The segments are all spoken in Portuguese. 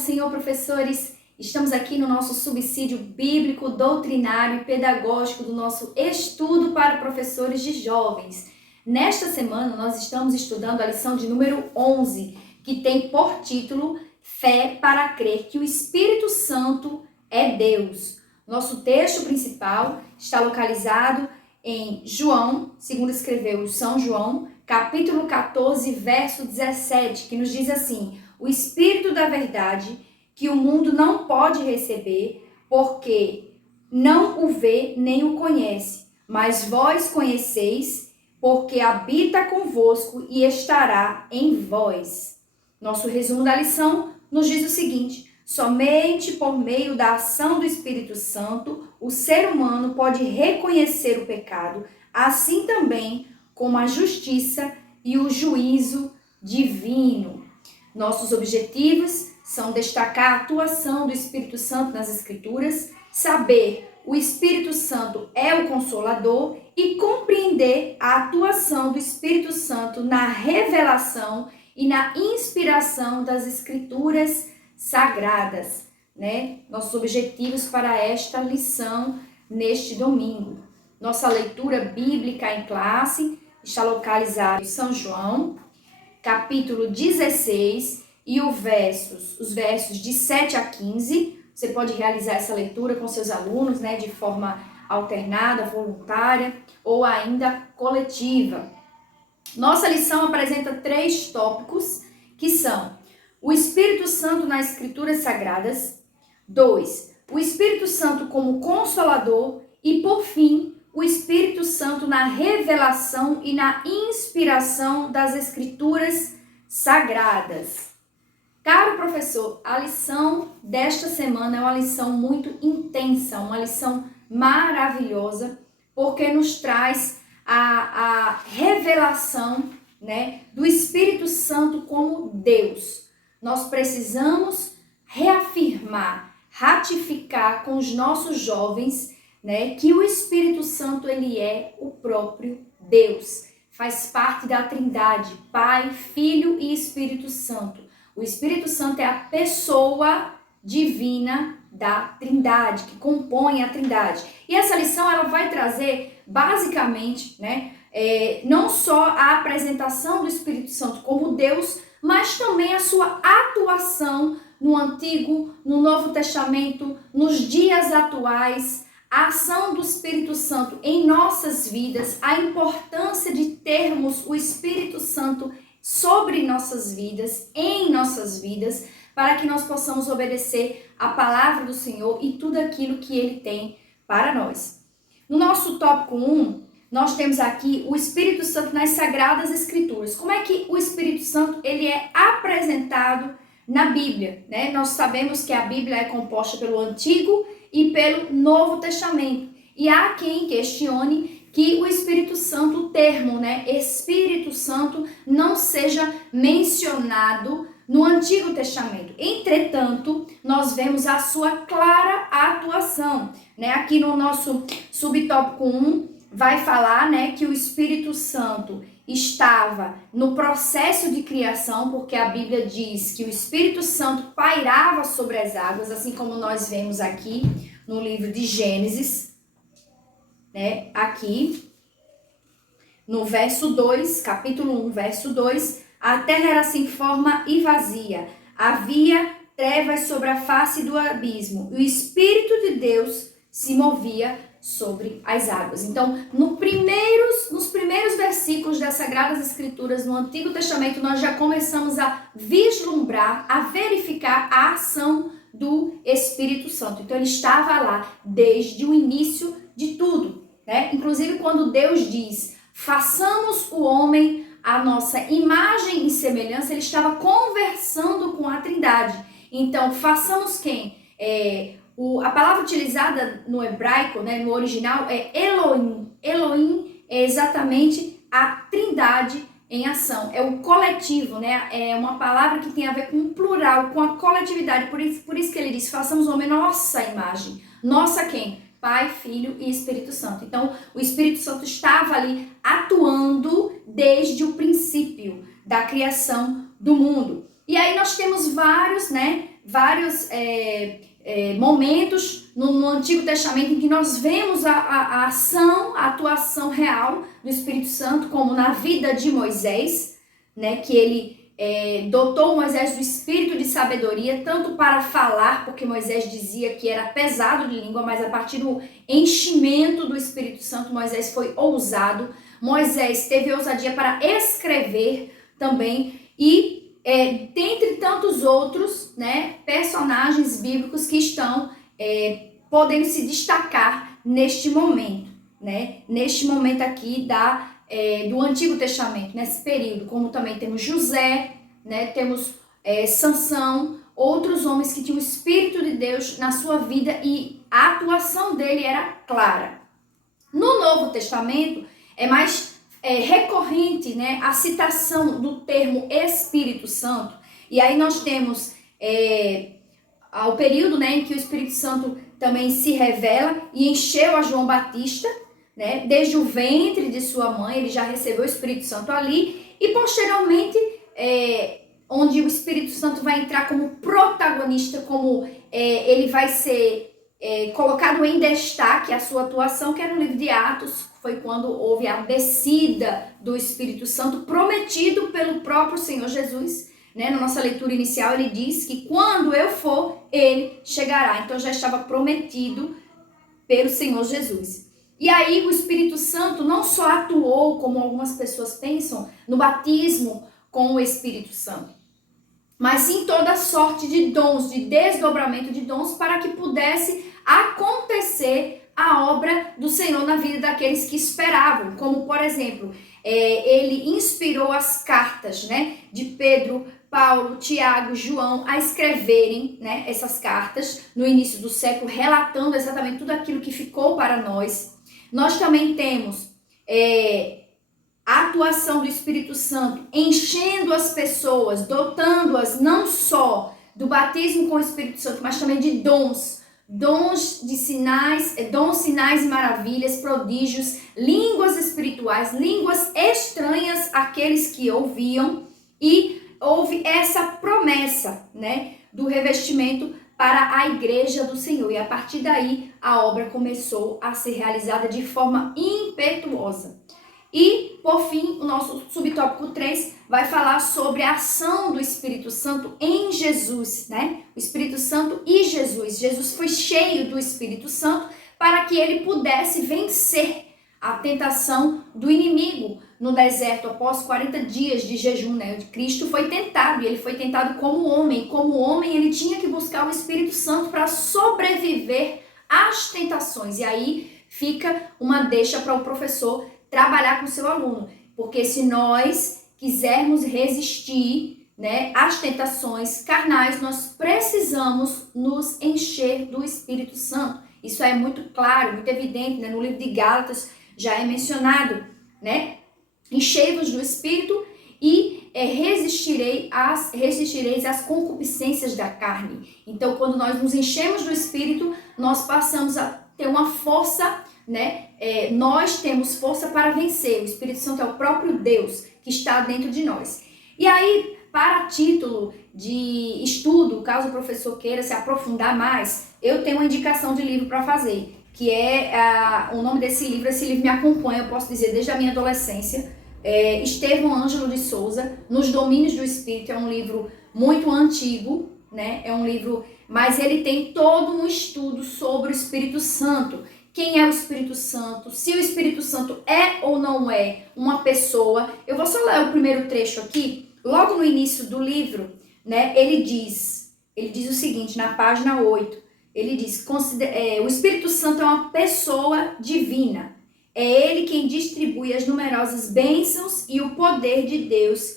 Senhor, professores. Estamos aqui no nosso subsídio bíblico, doutrinário e pedagógico do nosso estudo para professores de jovens. Nesta semana, nós estamos estudando a lição de número 11, que tem por título Fé para crer que o Espírito Santo é Deus. Nosso texto principal está localizado em João, segundo escreveu São João, capítulo 14, verso 17, que nos diz assim: o Espírito da verdade, que o mundo não pode receber, porque não o vê nem o conhece, mas vós conheceis, porque habita convosco e estará em vós. Nosso resumo da lição nos diz o seguinte: somente por meio da ação do Espírito Santo, o ser humano pode reconhecer o pecado, assim também como a justiça e o juízo divino. Nossos objetivos são destacar a atuação do Espírito Santo nas Escrituras, saber o Espírito Santo é o Consolador e compreender a atuação do Espírito Santo na revelação e na inspiração das Escrituras sagradas, né? Nossos objetivos para esta lição neste domingo. Nossa leitura bíblica em classe está localizada em São João, capítulo 16 e os versos de 7 a 15. Você pode realizar essa leitura com seus alunos, né, de forma alternada, voluntária ou ainda coletiva. Nossa lição apresenta 3 tópicos, que são o Espírito Santo nas Escrituras Sagradas, 2, o Espírito Santo como Consolador e, por fim, o Espírito Santo na revelação e na inspiração das Escrituras Sagradas. Caro professor, a lição desta semana é uma lição muito intensa, uma lição maravilhosa, porque nos traz a revelação, né, do Espírito Santo como Deus. Nós precisamos reafirmar, ratificar com os nossos jovens, né, que o Espírito Santo ele é o próprio Deus. Faz parte da Trindade, Pai, Filho e Espírito Santo. O Espírito Santo é a pessoa divina da Trindade, que compõe a Trindade. E essa lição ela vai trazer basicamente, né, não só a apresentação do Espírito Santo como Deus, mas também a sua atuação no Antigo, no Novo Testamento, nos dias atuais, a ação do Espírito Santo em nossas vidas, a importância de termos o Espírito Santo sobre nossas vidas, em nossas vidas, para que nós possamos obedecer a palavra do Senhor e tudo aquilo que Ele tem para nós. No nosso tópico 1, nós temos aqui o Espírito Santo nas Sagradas Escrituras. Como é que o Espírito Santo ele é apresentado na Bíblia, né? Nós sabemos que a Bíblia é composta pelo Antigo e pelo Novo Testamento. E há quem questione que o Espírito Santo, o termo, né, Espírito Santo, não seja mencionado no Antigo Testamento. Entretanto, nós vemos a sua clara atuação, né? Aqui no nosso subtópico 1, vai falar, né, que o Espírito Santo estava no processo de criação, porque a Bíblia diz que o Espírito Santo pairava sobre as águas, assim como nós vemos aqui no livro de Gênesis, né? Aqui no verso 2, capítulo 1, verso 2, a terra era sem forma e vazia, havia trevas sobre a face do abismo, e o Espírito de Deus se movia sobre as águas. Então, nos primeiros versículos das Sagradas Escrituras no Antigo Testamento, nós já começamos a vislumbrar, a verificar a ação do Espírito Santo. Então, ele estava lá desde o início de tudo, né? Inclusive, quando Deus diz, façamos o homem a nossa imagem e semelhança, ele estava conversando com a Trindade. Então, façamos quem? A palavra utilizada no hebraico, né, no original, é Elohim. Elohim é exatamente a Trindade em ação. É o coletivo, né? É uma palavra que tem a ver com o plural, com a coletividade. Por isso que ele diz, façamos o homem nossa imagem. Nossa quem? Pai, Filho e Espírito Santo. Então, o Espírito Santo estava ali atuando desde o princípio da criação do mundo. E aí nós temos vários vários momentos no Antigo Testamento em que nós vemos a ação, a atuação real do Espírito Santo, como na vida de Moisés, né, que ele dotou Moisés do espírito de sabedoria, tanto para falar, porque Moisés dizia que era pesado de língua, mas a partir do enchimento do Espírito Santo, Moisés foi ousado. Moisés teve ousadia para escrever também, e dentre tantos outros, né, personagens bíblicos que estão podendo se destacar neste momento, né, neste momento aqui do Antigo Testamento, nesse período, como também temos José, né, temos Sansão, outros homens que tinham o Espírito de Deus na sua vida e a atuação dele era clara. No Novo Testamento é mais recorrente, né, a citação do termo Espírito Santo, e aí nós temos o período, né, em que o Espírito Santo também se revela e encheu a João Batista, né? Desde o ventre de sua mãe, ele já recebeu o Espírito Santo ali, e posteriormente, onde o Espírito Santo vai entrar como protagonista, como ele vai ser colocado em destaque a sua atuação, que é no livro de Atos, foi quando houve a descida do Espírito Santo prometido pelo próprio Senhor Jesus, né? Na nossa leitura inicial ele diz que quando eu for, ele chegará. Então já estava prometido pelo Senhor Jesus. E aí o Espírito Santo não só atuou, como algumas pessoas pensam, no batismo com o Espírito Santo, mas sim toda sorte de dons, de desdobramento de dons, para que pudesse acontecer a obra do Senhor na vida daqueles que esperavam. Como, por exemplo, ele inspirou as cartas, né, de Pedro, Paulo, Tiago, João a escreverem, né, essas cartas no início do século, relatando exatamente tudo aquilo que ficou para nós. Nós também temos a atuação do Espírito Santo enchendo as pessoas, dotando-as não só do batismo com o Espírito Santo, mas também de dons de sinais, sinais e maravilhas, prodígios, línguas espirituais, línguas estranhas àqueles que ouviam, e houve essa promessa, né, do revestimento para a igreja do Senhor. E a partir daí a obra começou a ser realizada de forma impetuosa. E, por fim, o nosso subtópico 3 vai falar sobre a ação do Espírito Santo em Jesus, né? O Espírito Santo e Jesus. Jesus foi cheio do Espírito Santo para que ele pudesse vencer a tentação do inimigo no deserto após 40 dias de jejum, né? Cristo foi tentado, e ele foi tentado como homem. Como homem, ele tinha que buscar o Espírito Santo para sobreviver às tentações. E aí fica uma deixa para o professor trabalhar com seu aluno, porque se nós quisermos resistir, né, às tentações carnais, nós precisamos nos encher do Espírito Santo. Isso é muito claro, muito evidente, né? No livro de Gálatas já é mencionado, né? Enchei-vos do Espírito e resistireis às concupiscências da carne. Então, quando nós nos enchemos do Espírito, nós passamos a ter uma força, né? Nós temos força para vencer. O Espírito Santo é o próprio Deus que está dentro de nós. E aí, para título de estudo, caso o professor queira se aprofundar mais, eu tenho uma indicação de livro para fazer, que o nome desse livro. Esse livro me acompanha, eu posso dizer, desde a minha adolescência. Estevão Ângelo de Souza, Nos Domínios do Espírito. É um livro muito antigo, né? É um livro, mas ele tem todo um estudo sobre o Espírito Santo. Quem é o Espírito Santo? Se o Espírito Santo é ou não é uma pessoa. Eu vou só ler o primeiro trecho aqui. Logo no início do livro, né? Ele diz o seguinte, na página 8. Ele diz, o Espírito Santo é uma pessoa divina. É ele quem distribui as numerosas bênçãos e o poder de Deus,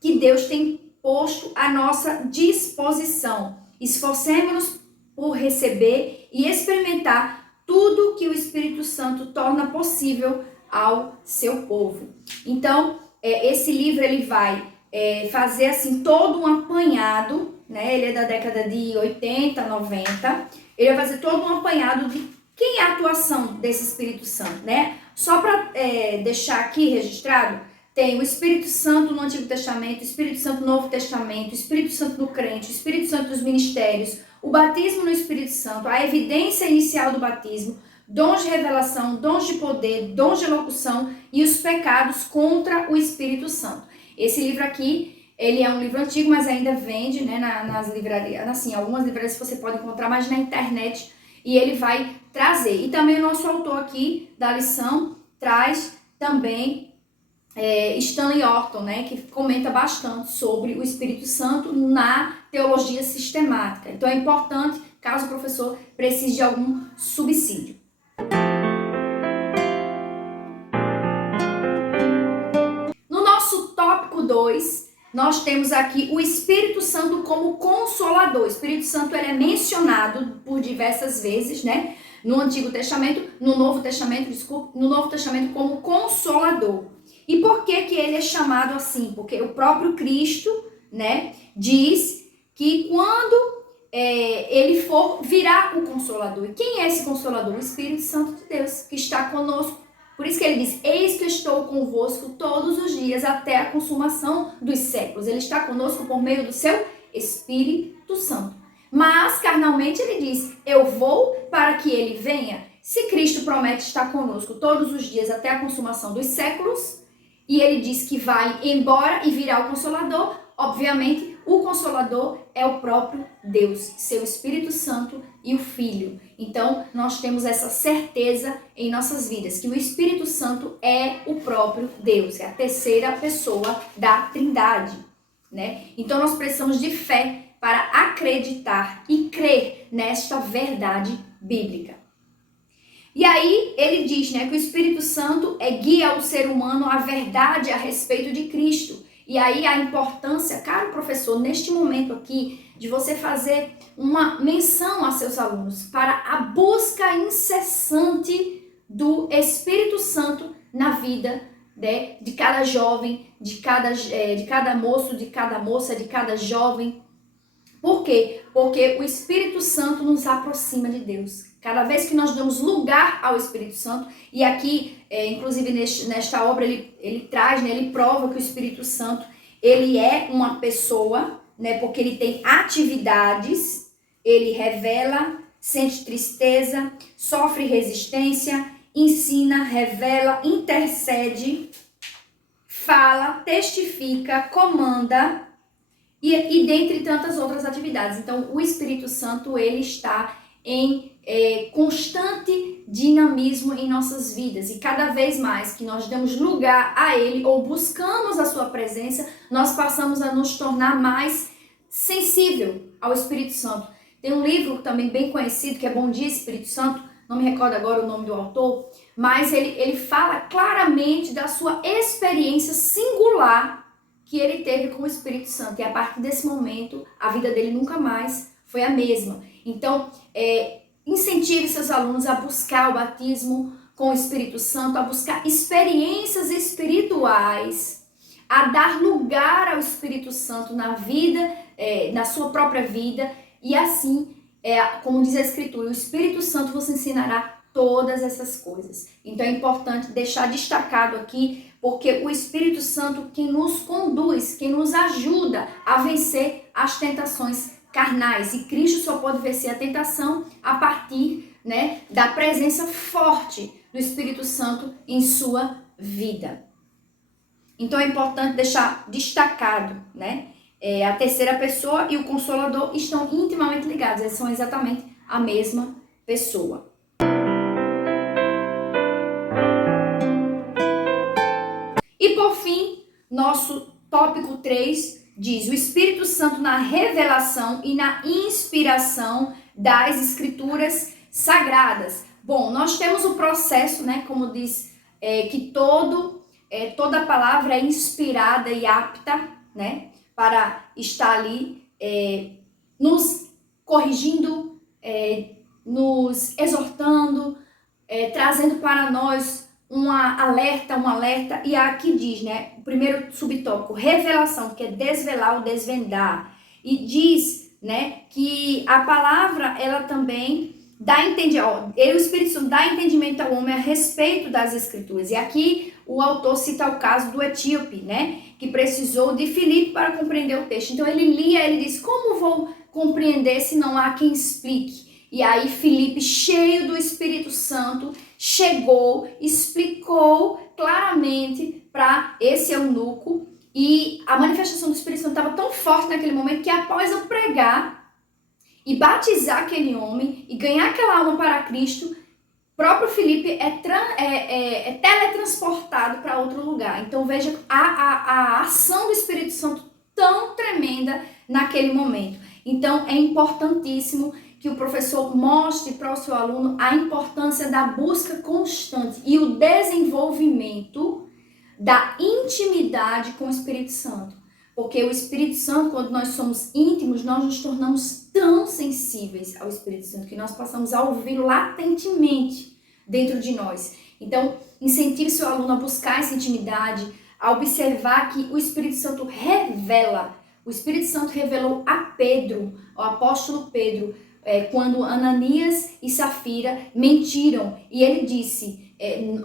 que Deus tem posto à nossa disposição. Esforcemo-nos por receber e experimentar tudo que o Espírito Santo torna possível ao seu povo. Então, esse livro ele vai fazer assim todo um apanhado, né? Ele é da década de 80, 90. Ele vai fazer todo um apanhado de quem é a atuação desse Espírito Santo, né? Só para deixar aqui registrado, tem o Espírito Santo no Antigo Testamento, o Espírito Santo no Novo Testamento, o Espírito Santo no crente, o Espírito Santo dos ministérios, o batismo no Espírito Santo, a evidência inicial do batismo, dons de revelação, dons de poder, dons de elocução e os pecados contra o Espírito Santo. Esse livro aqui, ele é um livro antigo, mas ainda vende, né, nas livrarias, assim, algumas livrarias você pode encontrar, mas na internet, e ele vai trazer. E também o nosso autor aqui da lição traz também Stanley Orton, né, que comenta bastante sobre o Espírito Santo na teologia sistemática. Então é importante, caso o professor precise de algum subsídio. No nosso tópico 2, nós temos aqui o Espírito Santo como Consolador. O Espírito Santo ele é mencionado por diversas vezes, né, no Antigo Testamento, no Novo Testamento, no Novo Testamento como Consolador. E por que ele é chamado assim? Porque o próprio Cristo, né, diz que quando ele for, virá o Consolador. E quem é esse Consolador? O Espírito Santo de Deus, que está conosco. Por isso que ele diz, eis que estou convosco todos os dias até a consumação dos séculos. Ele está conosco por meio do seu Espírito Santo. Mas, carnalmente, ele diz, eu vou para que ele venha. Se Cristo promete estar conosco todos os dias até a consumação dos séculos, e ele diz que vai embora e virá o Consolador, obviamente, o Consolador é o próprio Deus, seu Espírito Santo e o Filho. Então, nós temos essa certeza em nossas vidas, que o Espírito Santo é o próprio Deus, é a terceira pessoa da Trindade, né? Então, nós precisamos de fé para acreditar e crer nesta verdade bíblica. E aí ele diz, né, que o Espírito Santo guia o ser humano à verdade a respeito de Cristo. E aí a importância, caro professor, neste momento aqui, de você fazer uma menção a seus alunos para a busca incessante do Espírito Santo na vida, né, de cada jovem, de cada moço, de cada moça, de cada jovem. Por quê? Porque o Espírito Santo nos aproxima de Deus. Cada vez que nós damos lugar ao Espírito Santo, e aqui, inclusive nesta obra, ele traz, né, ele prova que o Espírito Santo, ele é uma pessoa, né, porque ele tem atividades, ele revela, sente tristeza, sofre resistência, ensina, revela, intercede, fala, testifica, comanda, e dentre tantas outras atividades. Então, o Espírito Santo, ele está em constante dinamismo em nossas vidas. E cada vez mais que nós damos lugar a ele ou buscamos a sua presença, nós passamos a nos tornar mais sensível ao Espírito Santo. Tem um livro também bem conhecido, que é Bom Dia Espírito Santo, não me recordo agora o nome do autor, mas ele fala claramente da sua experiência singular que ele teve com o Espírito Santo. E a partir desse momento, a vida dele nunca mais foi a mesma. Então, incentive seus alunos a buscar o batismo com o Espírito Santo, a buscar experiências espirituais, a dar lugar ao Espírito Santo na vida, na sua própria vida, e assim, como diz a Escritura, o Espírito Santo vos ensinará todas essas coisas. Então é importante deixar destacado aqui, porque o Espírito Santo quem nos conduz, quem nos ajuda a vencer as tentações carnais. E Cristo só pode vencer a tentação a partir, né, da presença forte do Espírito Santo em sua vida. Então é importante deixar destacado, né? A terceira pessoa e o Consolador estão intimamente ligados, eles são exatamente a mesma pessoa. E por fim, nosso tópico 3 diz o Espírito Santo na revelação e na inspiração das Escrituras Sagradas. Bom, nós temos o processo, né, como diz, que toda palavra é inspirada e apta, né, para estar ali nos corrigindo, nos exortando, trazendo para nós um alerta, e aqui diz, né, o primeiro subtópico, revelação, que é desvelar ou desvendar, e diz, né, que a palavra, ela também dá entendimento, o Espírito Santo dá entendimento ao homem a respeito das Escrituras, e aqui o autor cita o caso do etíope, né? Que precisou de Filipe para compreender o texto. Então ele lia, ele diz, como vou compreender se não há quem explique? E aí Filipe, cheio do Espírito Santo, chegou, explicou claramente para esse eunuco, e a manifestação do Espírito Santo estava tão forte naquele momento que após eu pregar e batizar aquele homem e ganhar aquela alma para Cristo, próprio Filipe é teletransportado para outro lugar. Então veja a ação do Espírito Santo tão tremenda naquele momento. Então é importantíssimo que o professor mostre para o seu aluno a importância da busca constante e o desenvolvimento da intimidade com o Espírito Santo. Porque o Espírito Santo, quando nós somos íntimos, nós nos tornamos tão sensíveis ao Espírito Santo que nós passamos a ouvi-lo latentemente dentro de nós. Então, incentive seu aluno a buscar essa intimidade, a observar que o Espírito Santo revela. O Espírito Santo revelou a Pedro, o apóstolo Pedro, quando Ananias e Safira mentiram. E ele disse,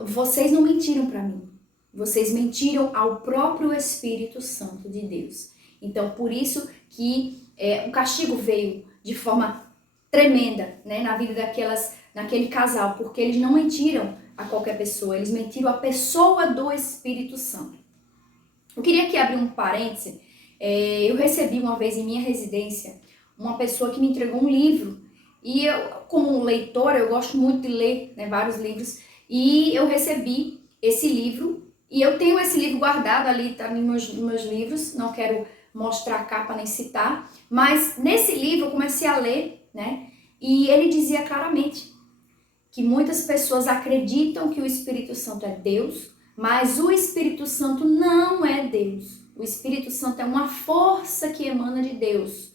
vocês não mentiram para mim. Vocês mentiram ao próprio Espírito Santo de Deus. Então, por isso que o castigo veio de forma tremenda, né, na vida naquele casal, porque eles não mentiram a qualquer pessoa, eles mentiram à pessoa do Espírito Santo. Eu queria aqui abrir um parêntese. Eu recebi uma vez em minha residência uma pessoa que me entregou um livro, e eu, como leitora, eu gosto muito de ler, né, vários livros, e eu recebi esse livro. E eu tenho esse livro guardado ali, tá nos meus livros, não quero mostrar a capa nem citar, mas nesse livro eu comecei a ler, né? E ele dizia claramente que muitas pessoas acreditam que o Espírito Santo é Deus, mas o Espírito Santo não é Deus. O Espírito Santo é uma força que emana de Deus.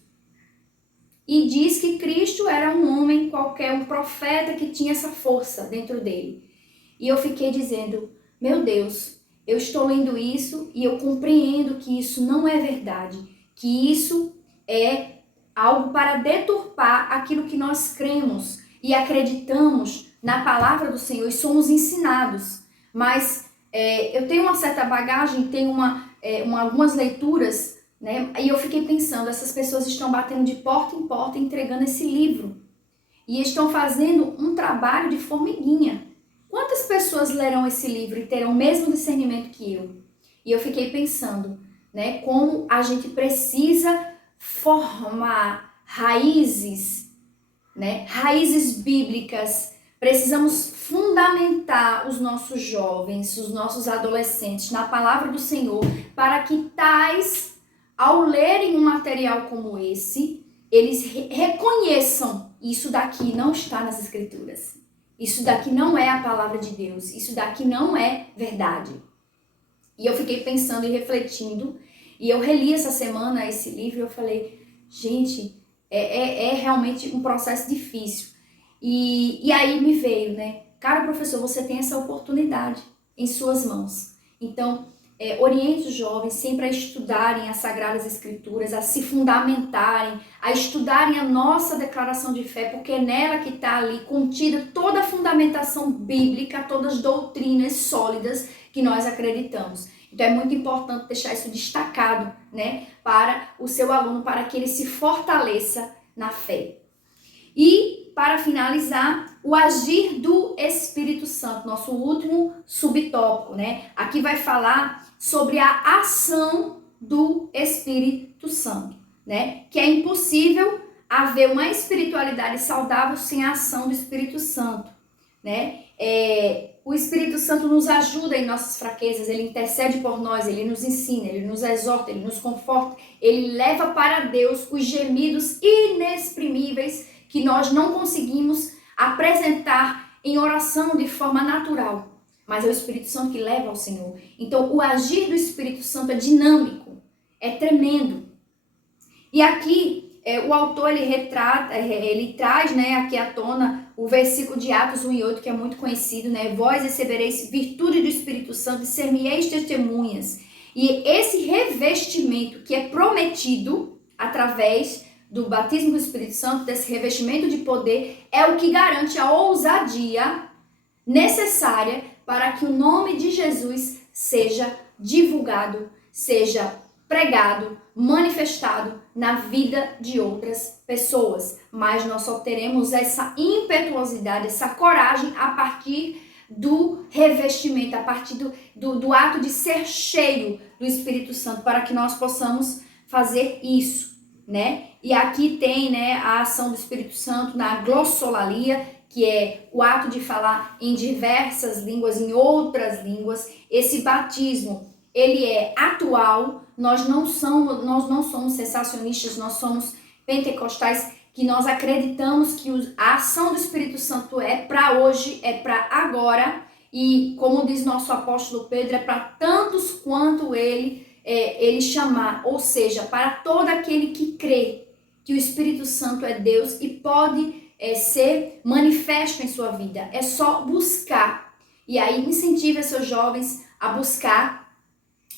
E diz que Cristo era um homem qualquer, um profeta que tinha essa força dentro dele. E eu fiquei dizendo, meu Deus, eu estou lendo isso e eu compreendo que isso não é verdade, que isso é algo para deturpar aquilo que nós cremos e acreditamos na palavra do Senhor e somos ensinados. Mas eu tenho uma certa bagagem, tenho algumas leituras, né? E eu fiquei pensando, essas pessoas estão batendo de porta em porta entregando esse livro e estão fazendo um trabalho de formiguinha. Quantas pessoas lerão esse livro e terão o mesmo discernimento que eu? E eu fiquei pensando, né, como a gente precisa formar raízes, né, raízes bíblicas. Precisamos fundamentar os nossos jovens, os nossos adolescentes na palavra do Senhor, para que tais, ao lerem um material como esse, eles reconheçam, isso daqui não está nas Escrituras. Isso daqui não é a palavra de Deus. Isso daqui não é verdade. E eu fiquei pensando e refletindo. E eu reli essa semana esse livro e eu falei, gente, é realmente um processo difícil. E aí me veio, né? Cara, professor, você tem essa oportunidade em suas mãos. Então, oriente os jovens sempre a estudarem as Sagradas Escrituras, a se fundamentarem, a estudarem a nossa declaração de fé, porque é nela que está ali contida toda a fundamentação bíblica, todas as doutrinas sólidas que nós acreditamos. Então é muito importante deixar isso destacado, né, para o seu aluno, para que ele se fortaleça na fé. E, para finalizar, o agir do Espírito Santo, nosso último subtópico, né? Aqui vai falar sobre a ação do Espírito Santo, né? Que é impossível haver uma espiritualidade saudável sem a ação do Espírito Santo, né? O Espírito Santo nos ajuda em nossas fraquezas, ele intercede por nós, ele nos ensina, ele nos exorta, ele nos conforta, ele leva para Deus os gemidos inexprimíveis que nós não conseguimos apresentar em oração de forma natural, mas é o Espírito Santo que leva ao Senhor. Então, o agir do Espírito Santo é dinâmico, é tremendo. E aqui, o autor, ele traz, né, aqui à tona o versículo de Atos 1:8, que é muito conhecido, né? Vós recebereis virtude do Espírito Santo e ser-me-eis testemunhas. E esse revestimento que é prometido através do batismo do Espírito Santo, desse revestimento de poder, é o que garante a ousadia necessária para que o nome de Jesus seja divulgado, seja pregado, manifestado na vida de outras pessoas. Mas nós só teremos essa impetuosidade, essa coragem a partir do revestimento, a partir do ato de ser cheio do Espírito Santo, para que nós possamos fazer isso, né? E aqui tem, né, a ação do Espírito Santo na glossolalia, que é o ato de falar em diversas línguas, em outras línguas. Esse batismo, ele é atual. Nós não somos sensacionistas, nós somos pentecostais, que nós acreditamos que a ação do Espírito Santo é para hoje, é para agora, e como diz nosso apóstolo Pedro, é para tantos quanto ele chamar, ou seja, para todo aquele que crê que o Espírito Santo é Deus e pode ser manifesto em sua vida. É só buscar. E aí incentive seus jovens a buscar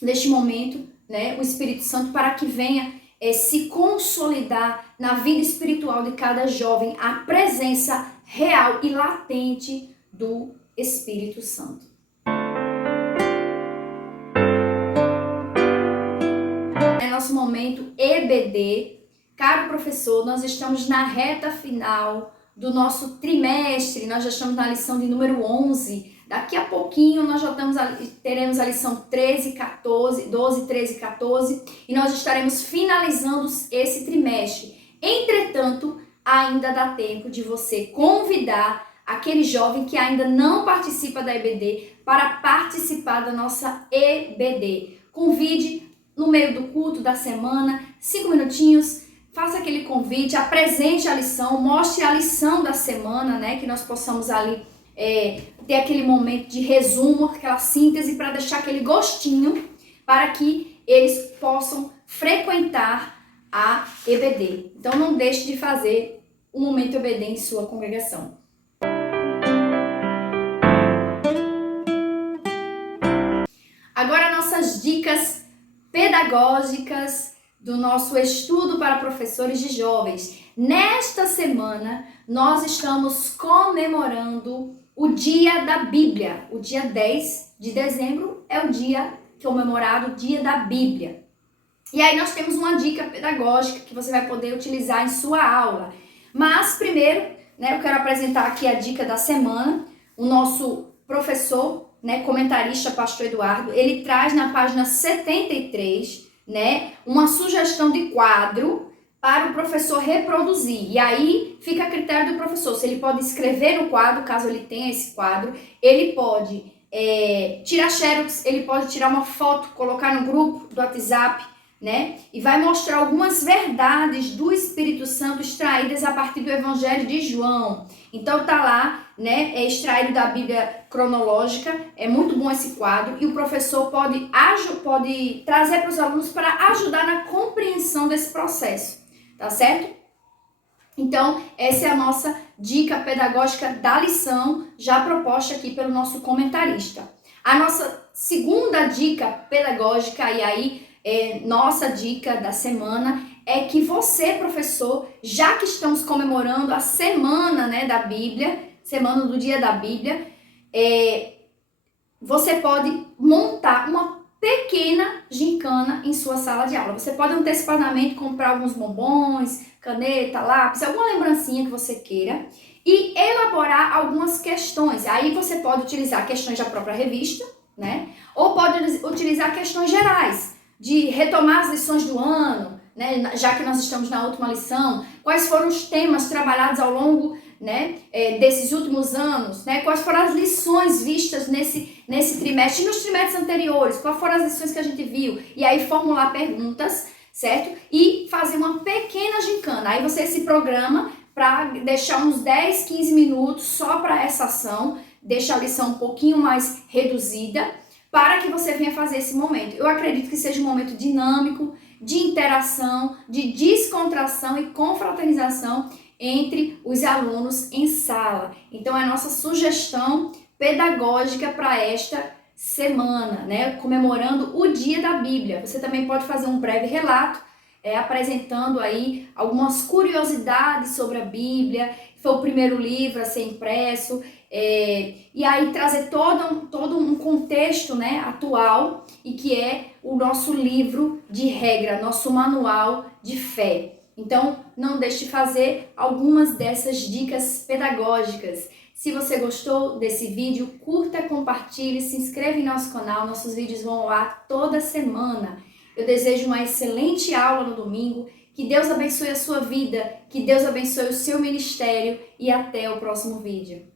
neste momento, né, o Espírito Santo, para que venha se consolidar na vida espiritual de cada jovem a presença real e latente do Espírito Santo. É nosso momento EBD. Caro professor, nós estamos na reta final do nosso trimestre, nós já estamos na lição de número 11. Daqui a pouquinho nós já teremos a lição 13, 14, 12, 13 e 14 e nós estaremos finalizando esse trimestre. Entretanto, ainda dá tempo de você convidar aquele jovem que ainda não participa da EBD para participar da nossa EBD. Convide no meio do culto da semana, 5 minutinhos, faça aquele convite, apresente a lição, mostre a lição da semana, né, que nós possamos ali ter aquele momento de resumo, aquela síntese, para deixar aquele gostinho para que eles possam frequentar a EBD. Então não deixe de fazer o momento EBD em sua congregação. Agora nossas dicas pedagógicas do nosso estudo para professores de jovens. Nesta semana nós estamos comemorando o Dia da Bíblia. O dia 10 de dezembro é o dia comemorado, o Dia da Bíblia. E aí nós temos uma dica pedagógica que você vai poder utilizar em sua aula. Mas primeiro, né, eu quero apresentar aqui a dica da semana. O nosso professor, né, comentarista, pastor Eduardo, ele traz na página 73, né, uma sugestão de quadro para o professor reproduzir. E aí fica a critério do professor, se ele pode escrever no quadro, caso ele tenha esse quadro, ele pode tirar xerox, ele pode tirar uma foto, colocar no grupo do WhatsApp, né? E vai mostrar algumas verdades do Espírito Santo extraídas a partir do Evangelho de João. Então tá lá, né? É extraído da Bíblia cronológica. É muito bom esse quadro e o professor pode trazer para os alunos para ajudar na compreensão desse processo, tá certo? Então essa é a nossa dica pedagógica da lição, já proposta aqui pelo nosso comentarista. A nossa segunda dica pedagógica, e aí nossa dica da semana, é que você, professor, já que estamos comemorando a semana, né, da Bíblia, semana do Dia da Bíblia, você pode montar uma pequena gincana em sua sala de aula. Você pode antecipadamente comprar alguns bombons, caneta, lápis, alguma lembrancinha que você queira e elaborar algumas questões. Aí você pode utilizar questões da própria revista, né? Ou pode utilizar questões gerais, de retomar as lições do ano, né? Já que nós estamos na última lição, quais foram os temas trabalhados ao longo, né, desses últimos anos, né? Quais foram as lições vistas nesse trimestre e nos trimestres anteriores, quais foram as lições que a gente viu, e aí formular perguntas, certo? E fazer uma pequena gincana. Aí você se programa para deixar uns 10, 15 minutos só para essa ação, deixa a lição um pouquinho mais reduzida, para que você venha fazer esse momento. Eu acredito que seja um momento dinâmico, de interação, de descontração e confraternização entre os alunos em sala. Então, é a nossa sugestão pedagógica para esta semana, né? Comemorando o Dia da Bíblia. Você também pode fazer um breve relato, apresentando aí algumas curiosidades sobre a Bíblia. Foi o primeiro livro a ser impresso, E aí trazer todo um contexto, né, atual, e que é o nosso livro de regra, nosso manual de fé. Então, não deixe de fazer algumas dessas dicas pedagógicas. Se você gostou desse vídeo, curta, compartilhe, se inscreva em nosso canal, nossos vídeos vão ao ar toda semana. Eu desejo uma excelente aula no domingo, que Deus abençoe a sua vida, que Deus abençoe o seu ministério e até o próximo vídeo.